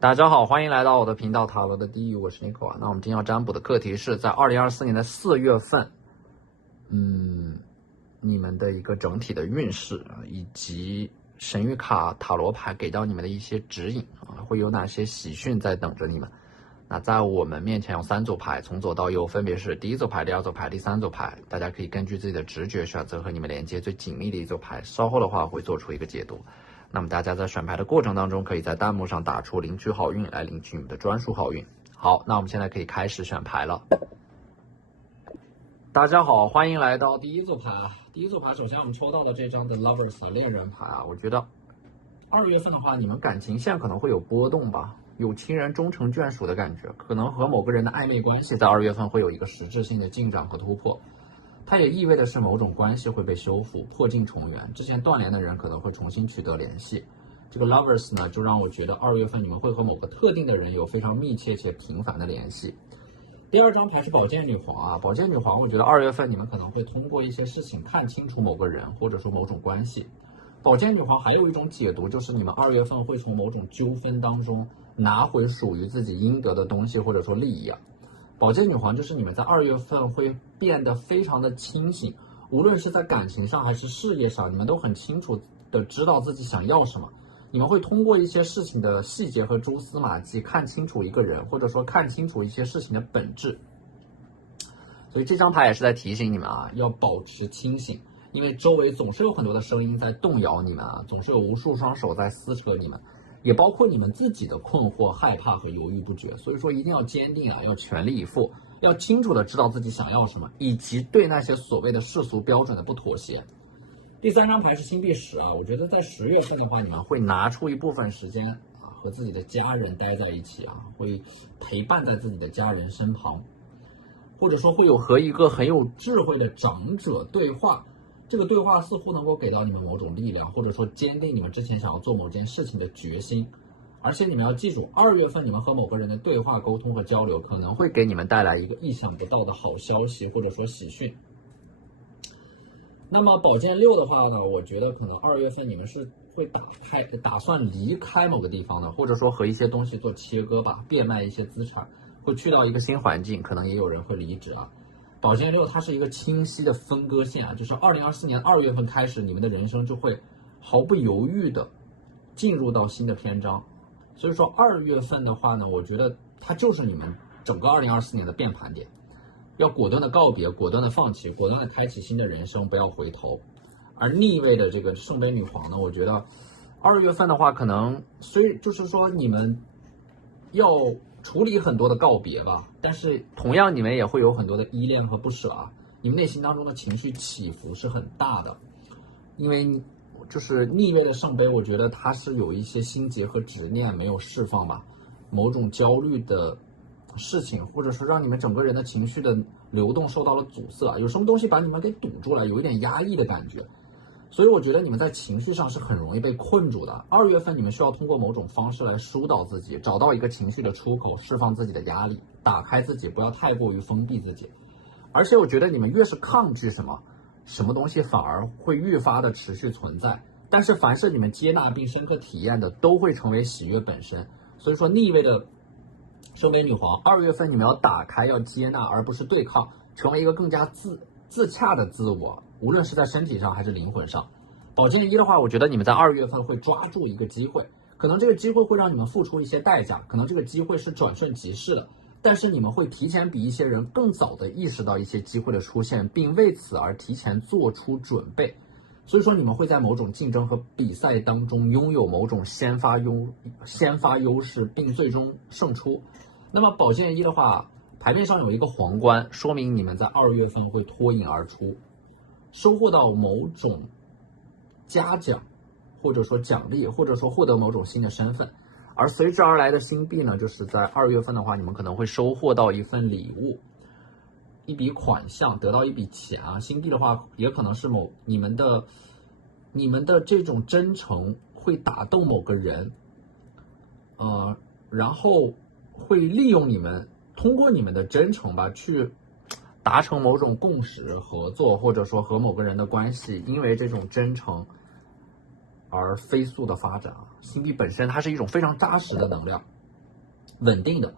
大家好，欢迎来到我的频道塔罗的地狱，我是 Nico 啊。那我们今天要占卜的课题是在2024年的4月份，你们的一个整体的运势啊，以及神谕卡塔罗牌给到你们的一些指引啊，会有哪些喜讯在等着你们？那在我们面前有3组牌，从左到右分别是第1组牌、第2组牌、第3组牌，大家可以根据自己的直觉选择和你们连接最紧密的一组牌。稍后的话会做出一个解读。那么大家在选牌的过程当中，可以在弹幕上打出领取好运来领取你们的专属好运。好，那我们现在可以开始选牌了。大家好，欢迎来到第1组牌。第1组牌，首先我们抽到了这张的 Lovers 恋人牌啊，我觉得2月份的话，你们感情线可能会有波动吧，有情人终成眷属的感觉，可能和某个人的暧昧关系在2月份会有一个实质性的进展和突破。它也意味的是某种关系会被修复，破镜重圆，之前断联的人可能会重新取得联系。这个 Lovers 呢，就让我觉得2月份你们会和某个特定的人有非常密切且频繁的联系。第2张牌是宝剑女皇啊，宝剑女皇，我觉得2月份你们可能会通过一些事情看清楚某个人或者说某种关系。宝剑女皇还有一种解读，就是你们2月份会从某种纠纷当中拿回属于自己应得的东西或者说利益啊。宝剑女皇就是你们在2月份会变得非常的清醒，无论是在感情上还是事业上，你们都很清楚的知道自己想要什么。你们会通过一些事情的细节和蛛丝马迹看清楚一个人，或者说看清楚一些事情的本质。所以这张牌也是在提醒你们啊，要保持清醒，因为周围总是有很多的声音在动摇你们啊，总是有无数双手在撕扯你们。也包括你们自己的困惑、害怕和犹豫不决，所以说一定要坚定啊，要全力以赴，要清楚的知道自己想要什么，以及对那些所谓的世俗标准的不妥协。第3张牌是星币10啊，我觉得在10月份的话，你们会拿出一部分时间啊，和自己的家人待在一起啊，会陪伴在自己的家人身旁，或者说会有和一个很有智慧的长者对话。这个对话似乎能够给到你们某种力量，或者说坚定你们之前想要做某件事情的决心。而且你们要记住，2月份你们和某个人的对话、沟通和交流，可能会给你们带来一个意想不到的好消息，或者说喜讯。那么宝剑6的话呢，我觉得可能2月份你们是会打算离开某个地方的，或者说和一些东西做切割吧，变卖一些资产，会去到一个新环境，可能也有人会离职啊。宝剑6它是一个清晰的分割线啊，就是2024年2月份开始，你们的人生就会毫不犹豫的进入到新的篇章。所以说2月份的话呢，我觉得它就是你们整个2024年的变盘点，要果断的告别，果断的放弃，果断的开启新的人生，不要回头。而逆位的这个圣杯女皇呢，我觉得2月份的话，可能就是说你们要处理很多的告别吧，但是同样你们也会有很多的依恋和不舍啊，你们内心当中的情绪起伏是很大的，因为就是逆位的圣杯，我觉得它是有一些心结和执念没有释放吧，某种焦虑的事情，或者说让你们整个人的情绪的流动受到了阻塞，有什么东西把你们给堵住了，有一点压抑的感觉。所以我觉得你们在情绪上是很容易被困住的。2月份你们需要通过某种方式来疏导自己，找到一个情绪的出口，释放自己的压力，打开自己，不要太过于封闭自己。而且我觉得你们越是抗拒什么东西，反而会愈发的持续存在。但是凡是你们接纳并深刻体验的，都会成为喜悦本身。所以说逆位的圣杯女皇，2月份你们要打开，要接纳，而不是对抗，成为一个更加自洽的自我，无论是在身体上还是灵魂上。宝剑1的话，我觉得你们在2月份会抓住一个机会，可能这个机会会让你们付出一些代价，可能这个机会是转瞬即逝的，但是你们会提前比一些人更早的意识到一些机会的出现，并为此而提前做出准备。所以说你们会在某种竞争和比赛当中拥有某种先发优势，并最终胜出。那么宝剑1的话，牌面上有一个皇冠，说明你们在2月份会脱颖而出，收获到某种嘉奖，或者说奖励，或者说获得某种新的身份。而随之而来的星币呢，就是在2月份的话，你们可能会收获到一份礼物，一笔款项，得到一笔钱啊。星币的话，也可能是你们的这种真诚会打动某个人，然后会利用你们，通过你们的真诚吧，去达成某种共识、合作，或者说和某个人的关系，因为这种真诚而飞速的发展啊。星币本身它是一种非常扎实的能量，稳定的。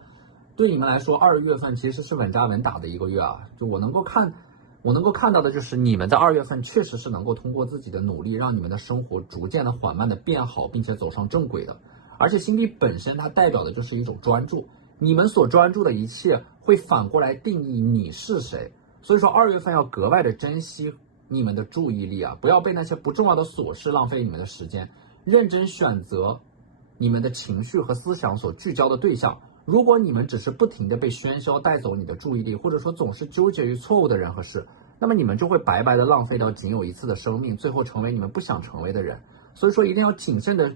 对你们来说，2月份其实是稳扎稳打的一个月啊。就我能够看到的就是你们在2月份确实是能够通过自己的努力，让你们的生活逐渐的缓慢的变好，并且走上正轨的。而且星币本身它代表的就是一种专注，你们所专注的一切会反过来定义你是谁。所以说2月份要格外的珍惜你们的注意力啊，不要被那些不重要的琐事浪费你们的时间，认真选择你们的情绪和思想所聚焦的对象。如果你们只是不停的被喧嚣带走你的注意力，或者说总是纠结于错误的人和事，那么你们就会白白的浪费掉仅有一次的生命，最后成为你们不想成为的人。所以说一定要谨慎的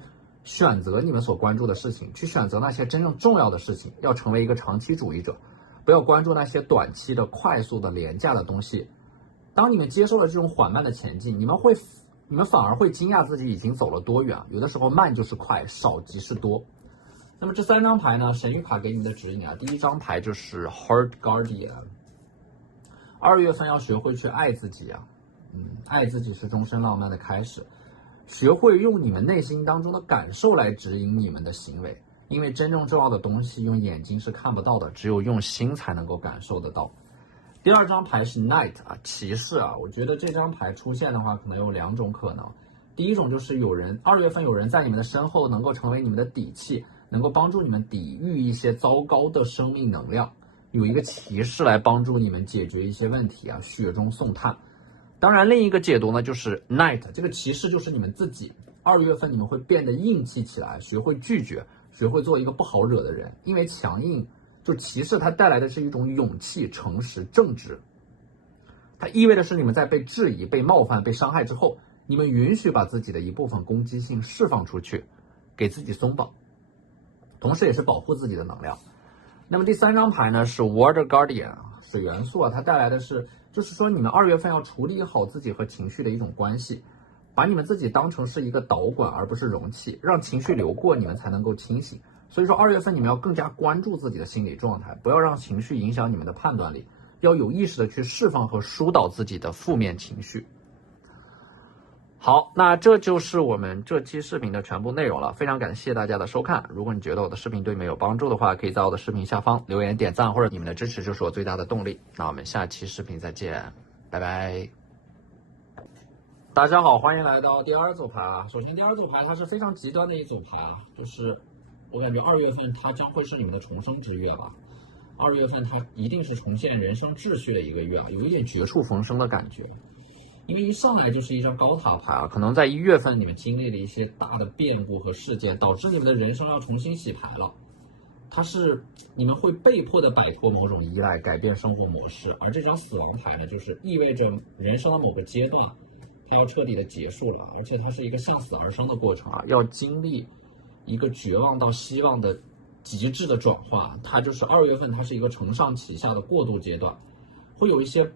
选择你们所关注的事情，去选择那些真正重要的事情，要成为一个长期主义者，不要关注那些短期的、快速的、廉价的东西。当你们接受了这种缓慢的前进，你们反而会惊讶自己已经走了多远。有的时候慢就是快，少即是多。那么这3张牌呢，神谕卡给你们的指引啊，第一张牌就是 Heart Guardian。2月份要学会去爱自己啊，爱自己是终身浪漫的开始。学会用你们内心当中的感受来指引你们的行为，因为真正重要的东西用眼睛是看不到的，只有用心才能够感受得到。第2张牌是 Knight 啊，骑士啊。我觉得这张牌出现的话，可能有2种可能。第一种就是2月份有人在你们的身后，能够成为你们的底气，能够帮助你们抵御一些糟糕的生命能量，有一个骑士来帮助你们解决一些问题啊，雪中送炭。当然，另一个解读呢，就是 Knight 这个骑士就是你们自己。2月份你们会变得硬气起来，学会拒绝，学会做一个不好惹的人。因为强硬，就骑士它带来的是一种勇气、诚实、正直。它意味的是你们在被质疑、被冒犯、被伤害之后，你们允许把自己的一部分攻击性释放出去，给自己松绑，同时也是保护自己的能量。那么第3张牌呢是 Water Guardian 水元素啊，它带来的是，就是说你们2月份要处理好自己和情绪的一种关系，把你们自己当成是一个导管而不是容器，让情绪流过，你们才能够清醒。所以说2月份你们要更加关注自己的心理状态，不要让情绪影响你们的判断力，要有意识的去释放和疏导自己的负面情绪。好，那这就是我们这期视频的全部内容了，非常感谢大家的收看。如果你觉得我的视频对你们有帮助的话，可以在我的视频下方留言点赞，或者你们的支持就是我最大的动力。那我们下期视频再见，拜拜。大家好，欢迎来到第2组牌啊。首先第2组牌它是非常极端的一组牌啊，就是我感觉2月份它将会是你们的重生之月吧。2月份它一定是重现人生秩序的一个月啊，有一点绝处逢生的感觉。因为一上来就是一张高塔牌啊，可能在1月份你们经历了一些大的变故和事件，导致你们的人生要重新洗牌了。它是你们会被迫的摆脱某种依赖，改变生活模式。而这张死亡牌呢，就是意味着人生的某个阶段，它要彻底的结束了，而且它是一个向死而生的过程啊，要经历一个绝望到希望的极致的转化。它就是2月份，它是一个承上启下的过渡阶段，会有一些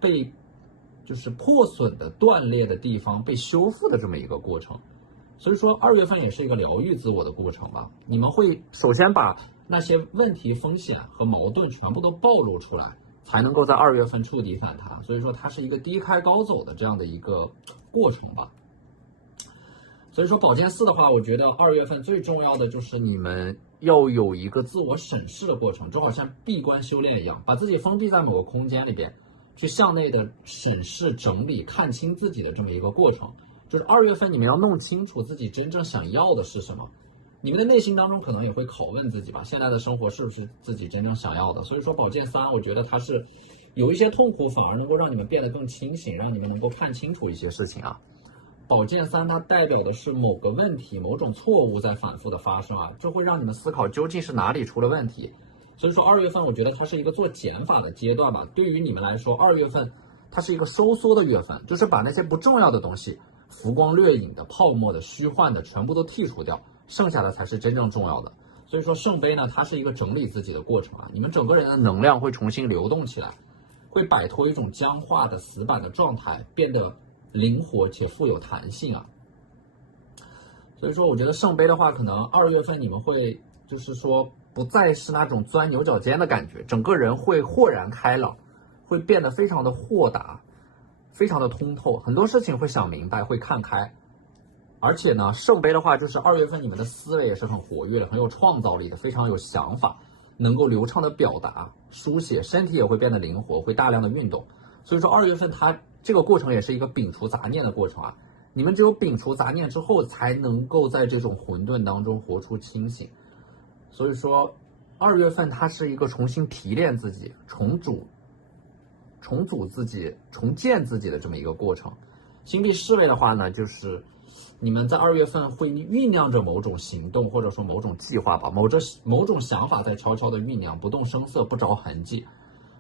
就是破损的、断裂的地方被修复的这么一个过程。所以说2月份也是一个疗愈自我的过程吧。你们会首先把那些问题、风险和矛盾全部都暴露出来，才能够在2月份触底反弹。所以说它是一个低开高走的这样的一个过程吧。所以说宝剑4的话，我觉得2月份最重要的就是你们要有一个自我审视的过程，就好像闭关修炼一样，把自己封闭在某个空间里边，去向内的审视、整理、看清自己的这么一个过程。就是2月份你们要弄清楚自己真正想要的是什么，你们的内心当中可能也会拷问自己吧，现在的生活是不是自己真正想要的。所以说宝剑3，我觉得它是有一些痛苦，反而能够让你们变得更清醒，让你们能够看清楚一些事情啊。宝剑3它代表的是某个问题、某种错误在反复的发生啊，这会让你们思考究竟是哪里出了问题。所以说2月份我觉得它是一个做减法的阶段吧。对于你们来说，2月份它是一个收缩的月份，就是把那些不重要的东西、浮光掠影的、泡沫的、虚幻的全部都剔除掉，剩下的才是真正重要的。所以说圣杯呢，它是一个整理自己的过程啊，你们整个人的能量会重新流动起来，会摆脱一种僵化的死板的状态，变得灵活且富有弹性啊。所以说我觉得圣杯的话，可能2月份你们会就是说不再是那种钻牛角尖的感觉，整个人会豁然开朗，会变得非常的豁达，非常的通透，很多事情会想明白，会看开。而且呢，圣杯的话就是2月份你们的思维也是很活跃的，很有创造力的，非常有想法。能够流畅的表达、书写，身体也会变得灵活，会大量的运动。所以说2月份它这个过程也是一个摒除杂念的过程啊。你们只有摒除杂念之后，才能够在这种混沌当中活出清醒。所以说2月份它是一个重新提炼自己、重组自己、重建自己的这么一个过程。星币侍卫的话呢，就是你们在2月份会酝酿着某种行动，或者说某种计划吧，某种想法在悄悄的酝酿，不动声色，不着痕迹。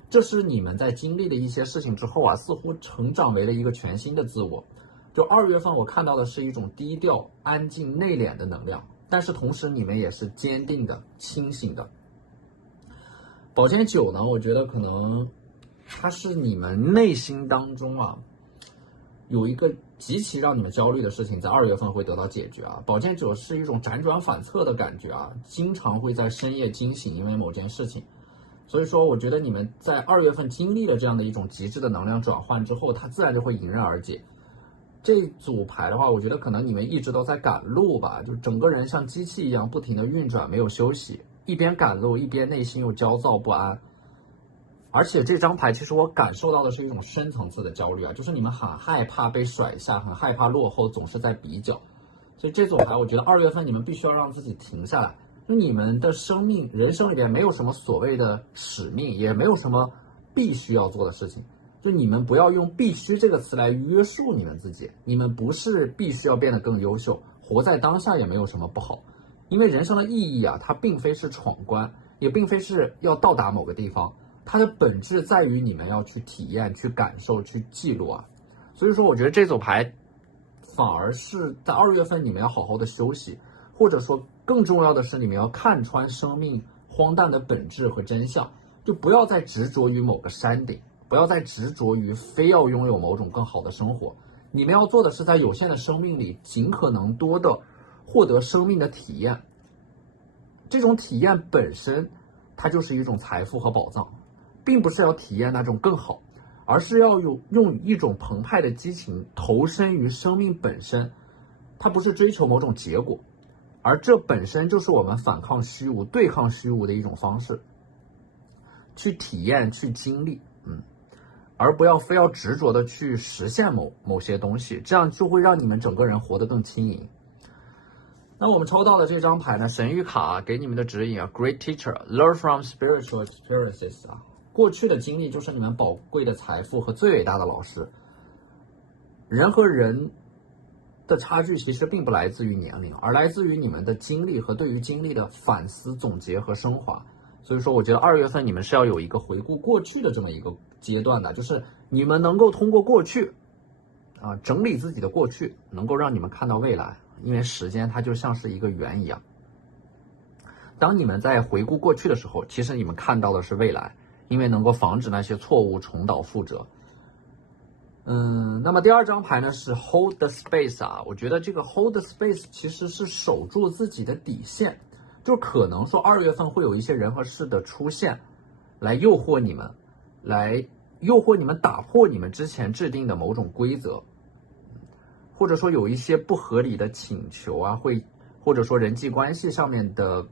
这是你们在经历了一些事情之后啊，似乎成长为了一个全新的自我。就2月份我看到的是一种低调、安静、内敛的能量，但是同时你们也是坚定的、清醒的。宝剑9呢，我觉得可能它是你们内心当中啊，有一个极其让你们焦虑的事情，在2月份会得到解决啊。宝剑9是一种辗转反侧的感觉啊，经常会在深夜惊醒，因为某件事情。所以说，我觉得你们在2月份经历了这样的一种极致的能量转换之后，它自然就会迎刃而解。这组牌的话，我觉得可能你们一直都在赶路吧，就整个人像机器一样不停的运转，没有休息，一边赶路一边内心又焦躁不安。而且这张牌其实我感受到的是一种深层次的焦虑啊，就是你们很害怕被甩下，很害怕落后，总是在比较。所以这组牌我觉得2月份你们必须要让自己停下来，就你们的生命人生里边没有什么所谓的使命，也没有什么必须要做的事情，就你们不要用必须这个词来约束你们自己，你们不是必须要变得更优秀，活在当下也没有什么不好。因为人生的意义啊，它并非是闯关，也并非是要到达某个地方，它的本质在于你们要去体验、去感受、去记录啊。所以说我觉得这组牌反而是在2月份你们要好好的休息，或者说更重要的是你们要看穿生命荒诞的本质和真相，就不要再执着于某个山顶，不要再执着于非要拥有某种更好的生活。你们要做的是在有限的生命里尽可能多的获得生命的体验，这种体验本身它就是一种财富和宝藏，并不是要体验那种更好，而是要用一种澎湃的激情投身于生命本身。它不是追求某种结果，而这本身就是我们反抗虚无、对抗虚无的一种方式，去体验、去经历，而不要非要执着的去实现某些东西，这样就会让你们整个人活得更轻盈。那我们抽到的这张牌呢，神谕卡给你们的指引啊 ，Great Teacher, learn from spiritual experiences 啊，过去的经历就是你们宝贵的财富和最伟大的老师。人和人的差距其实并不来自于年龄，而来自于你们的经历和对于经历的反思、总结和升华。所以说我觉得2月份你们是要有一个回顾过去的这么一个阶段的，就是你们能够通过过去整理自己的过去，能够让你们看到未来。因为时间它就像是一个圆一样，当你们在回顾过去的时候，其实你们看到的是未来，因为能够防止那些错误重蹈覆辙。那么第2张牌呢是 Hold the Space 啊，我觉得这个 Hold the Space 其实是守住自己的底线，就可能说2月份会有一些人和事的出现，来诱惑你们，打破你们之前制定的某种规则，或者说有一些不合理的请求啊，或者说人际关系上面的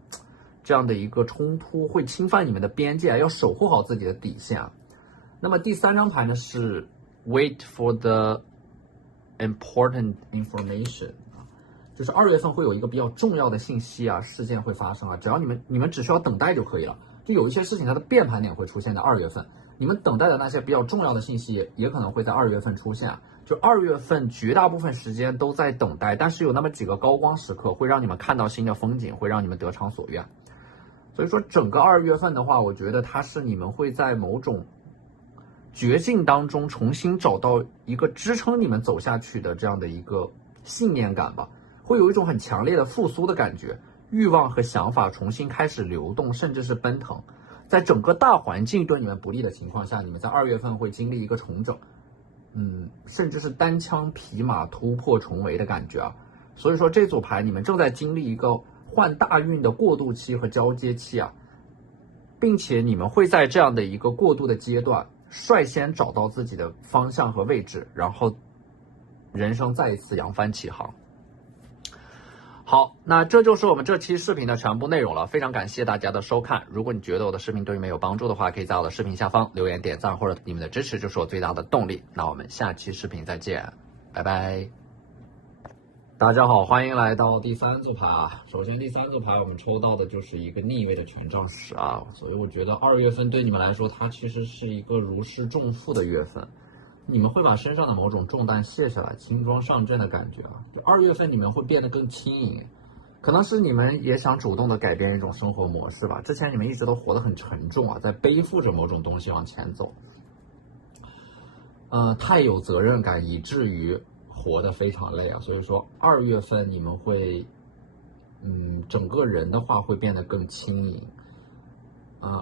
这样的一个冲突，会侵犯你们的边界啊，要守护好自己的底线啊。那么第3张牌呢是 Wait for the important information 啊，就是2月份会有一个比较重要的信息啊，事件会发生啊，只要你们只需要等待就可以了。就有一些事情它的变盘点会出现在2月份，你们等待的那些比较重要的信息也可能会在2月份出现啊。就2月份绝大部分时间都在等待，但是有那么几个高光时刻会让你们看到新的风景，会让你们得偿所愿。所以说整个2月份的话，我觉得它是你们会在某种绝境当中重新找到一个支撑你们走下去的这样的一个信念感吧，会有一种很强烈的复苏的感觉，欲望和想法重新开始流动，甚至是奔腾。在整个大环境对你们不利的情况下，你们在2月份会经历一个重整，甚至是单枪匹马突破重围的感觉啊。所以说这组牌你们正在经历一个换大运的过渡期和交接期啊，并且你们会在这样的一个过渡的阶段率先找到自己的方向和位置，然后人生再一次扬帆起航。好，那这就是我们这期视频的全部内容了，非常感谢大家的收看。如果你觉得我的视频对你们有帮助的话，可以在我的视频下方留言点赞，或者你们的支持就是我最大的动力。那我们下期视频再见，拜拜。大家好，欢迎来到第三组牌啊。首先第三组牌我们抽到的就是一个逆位的权杖10啊，所以我觉得2月份对你们来说，它其实是一个如释重负的月份。你们会把身上的某种重担卸下来，轻装上阵的感觉啊。就2月份你们会变得更轻盈，可能是你们也想主动的改变一种生活模式吧。之前你们一直都活得很沉重啊，在背负着某种东西往前走，太有责任感，以至于活得非常累啊。所以说2月份你们会，整个人的话会变得更轻盈。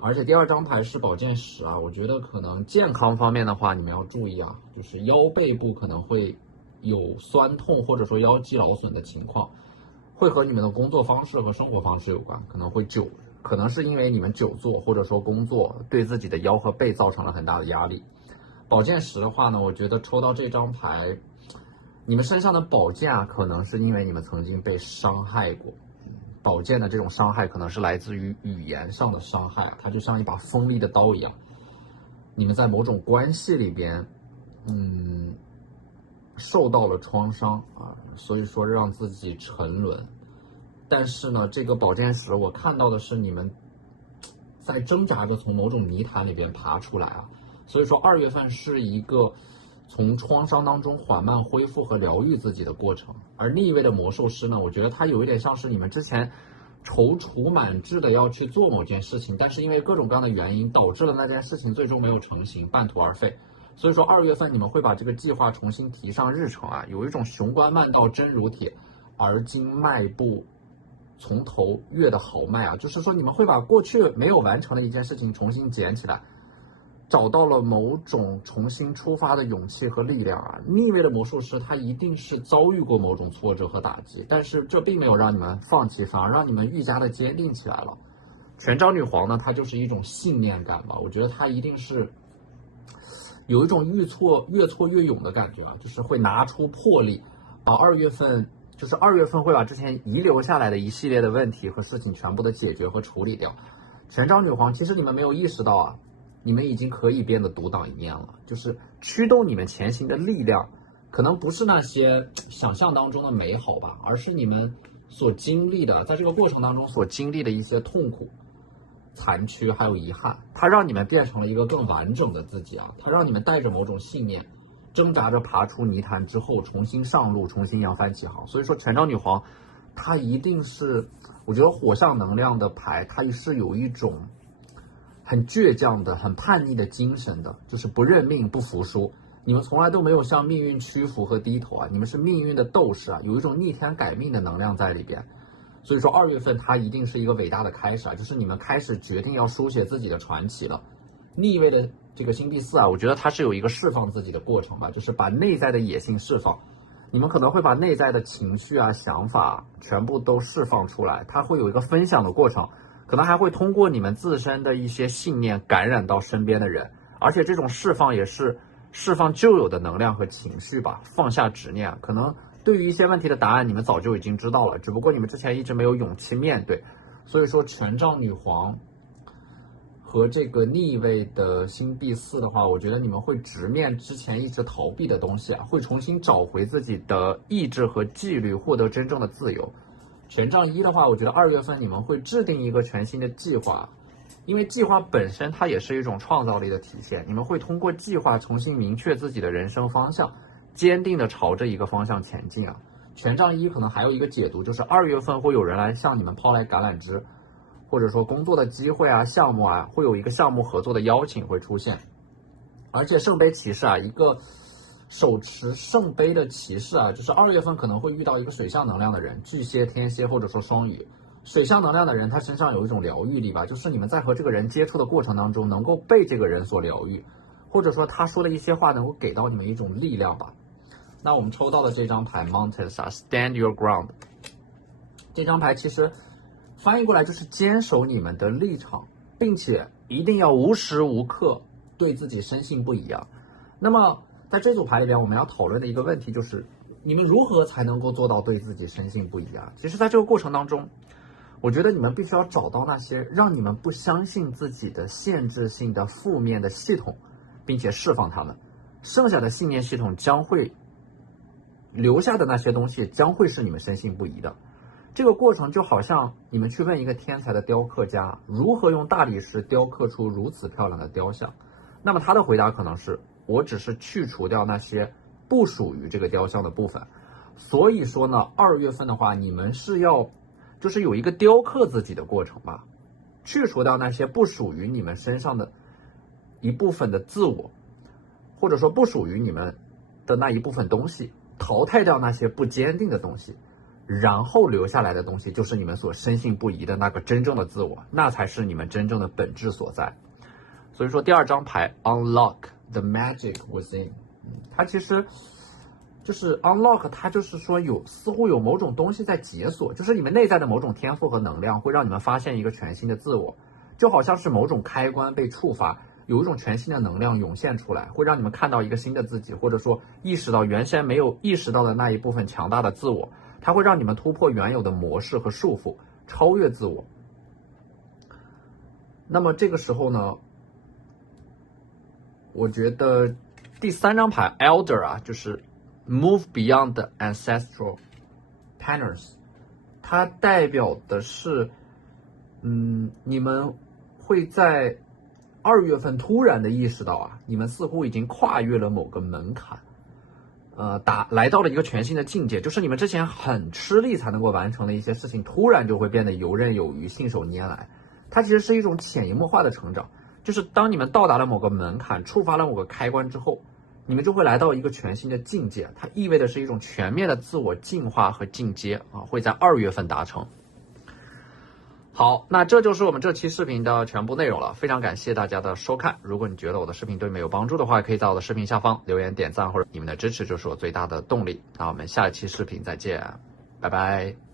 而且第2张牌是宝剑10啊，我觉得可能健康方面的话，你们要注意啊，就是腰背部可能会有酸痛或者说腰肌劳损的情况，会和你们的工作方式和生活方式有关，可能是因为你们久坐或者说工作对自己的腰和背造成了很大的压力。宝剑10的话呢，我觉得抽到这张牌，你们身上的宝剑啊，可能是因为你们曾经被伤害过。宝剑的这种伤害可能是来自于语言上的伤害，它就像一把锋利的刀一样。你们在某种关系里边，受到了创伤啊，所以说让自己沉沦。但是呢，这个宝剑10我看到的是你们在挣扎着从某种泥潭里边爬出来啊，所以说2月份是一个从创伤当中缓慢恢复和疗愈自己的过程。而逆位的魔术师呢，我觉得它有一点像是你们之前踌躇满志的要去做某件事情，但是因为各种各样的原因导致了那件事情最终没有成型，半途而废。所以说2月份你们会把这个计划重新提上日程啊，有一种雄关漫道真如铁，而今迈步从头越的豪迈啊，就是说你们会把过去没有完成的一件事情重新捡起来，找到了某种重新出发的勇气和力量啊。逆位的魔术师他一定是遭遇过某种挫折和打击，但是这并没有让你们放弃，反而让你们愈加的坚定起来了。权杖女皇呢，它就是一种信念感吧，我觉得它一定是有一种越挫越勇的感觉啊，就是会拿出魄力，把2月份会把之前遗留下来的一系列的问题和事情全部的解决和处理掉。权杖女皇，其实你们没有意识到啊，你们已经可以变得独当一面了，就是驱动你们前行的力量，可能不是那些想象当中的美好吧，而是你们所经历的，在这个过程当中所经历的一些痛苦、残缺还有遗憾，它让你们变成了一个更完整的自己啊，它让你们带着某种信念，挣扎着爬出泥潭之后，重新上路，重新扬帆起航。所以说权杖女皇，她一定是，我觉得火象能量的牌，它是有一种很倔强的、很叛逆的精神的，就是不认命、不服输。你们从来都没有向命运屈服和低头啊，你们是命运的斗士啊，有一种逆天改命的能量在里边。所以说2月份它一定是一个伟大的开始啊，就是你们开始决定要书写自己的传奇了。逆位的这个星币4啊，我觉得它是有一个释放自己的过程吧，就是把内在的野性释放。你们可能会把内在的情绪啊、想法全部都释放出来，它会有一个分享的过程，可能还会通过你们自身的一些信念感染到身边的人，而且这种释放也是释放旧有的能量和情绪吧，放下执念。可能对于一些问题的答案你们早就已经知道了，只不过你们之前一直没有勇气面对。所以说权杖女皇和这个逆位的星币4的话，我觉得你们会直面之前一直逃避的东西啊，会重新找回自己的意志和纪律，获得真正的自由。权杖1的话，我觉得2月份你们会制定一个全新的计划，因为计划本身它也是一种创造力的体现，你们会通过计划重新明确自己的人生方向，坚定的朝着一个方向前进啊。权杖1可能还有一个解读，就是2月份会有人来向你们抛来橄榄枝，或者说工作的机会啊、项目啊，会有一个项目合作的邀请会出现。而且圣杯骑士啊，一个手持圣杯的骑士啊，就是2月份可能会遇到一个水象能量的人，巨蟹、天蝎或者说双鱼。水象能量的人他身上有一种疗愈力吧，就是你们在和这个人接触的过程当中能够被这个人所疗愈，或者说他说的一些话能够给到你们一种力量吧。那我们抽到的这张牌 Mountains 啊 Stand Your Ground， 这张牌其实翻译过来就是坚守你们的立场，并且一定要无时无刻对自己深信不疑啊。那么在这组牌里边我们要讨论的一个问题就是，你们如何才能够做到对自己深信不疑啊？其实在这个过程当中，我觉得你们必须要找到那些让你们不相信自己的限制性的负面的系统，并且释放它们，剩下的信念系统将会留下的那些东西将会是你们深信不疑的。这个过程就好像你们去问一个天才的雕刻家如何用大理石雕刻出如此漂亮的雕像，那么他的回答可能是，我只是去除掉那些不属于这个雕像的部分。所以说呢，2月份的话，你们是要就是有一个雕刻自己的过程吧，去除掉那些不属于你们身上的一部分的自我，或者说不属于你们的那一部分东西，淘汰掉那些不坚定的东西，然后留下来的东西就是你们所深信不疑的那个真正的自我，那才是你们真正的本质所在。所以说第2张牌 Unlock the Magic Within， 它其实就是 unlock， 它就是说似乎有某种东西在解锁，就是你们内在的某种天赋和能量会让你们发现一个全新的自我，就好像是某种开关被触发，有一种全新的能量涌现出来，会让你们看到一个新的自己，或者说意识到原先没有意识到的那一部分强大的自我，它会让你们突破原有的模式和束缚，超越自我。那么这个时候呢，我觉得第3张牌 Elder 啊，就是 Move Beyond the Ancestral Patterns， 它代表的是你们会在2月份突然的意识到啊，你们似乎已经跨越了某个门槛，来到了一个全新的境界，就是你们之前很吃力才能够完成的一些事情，突然就会变得游刃有余，信手拈来。它其实是一种潜移默化的成长，就是当你们到达了某个门槛，触发了某个开关之后，你们就会来到一个全新的境界，它意味的是一种全面的自我进化和进阶啊，会在2月份达成。好，那这就是我们这期视频的全部内容了，非常感谢大家的收看。如果你觉得我的视频对你们有帮助的话，可以在我的视频下方留言点赞，或者你们的支持就是我最大的动力。那我们下一期视频再见，拜拜。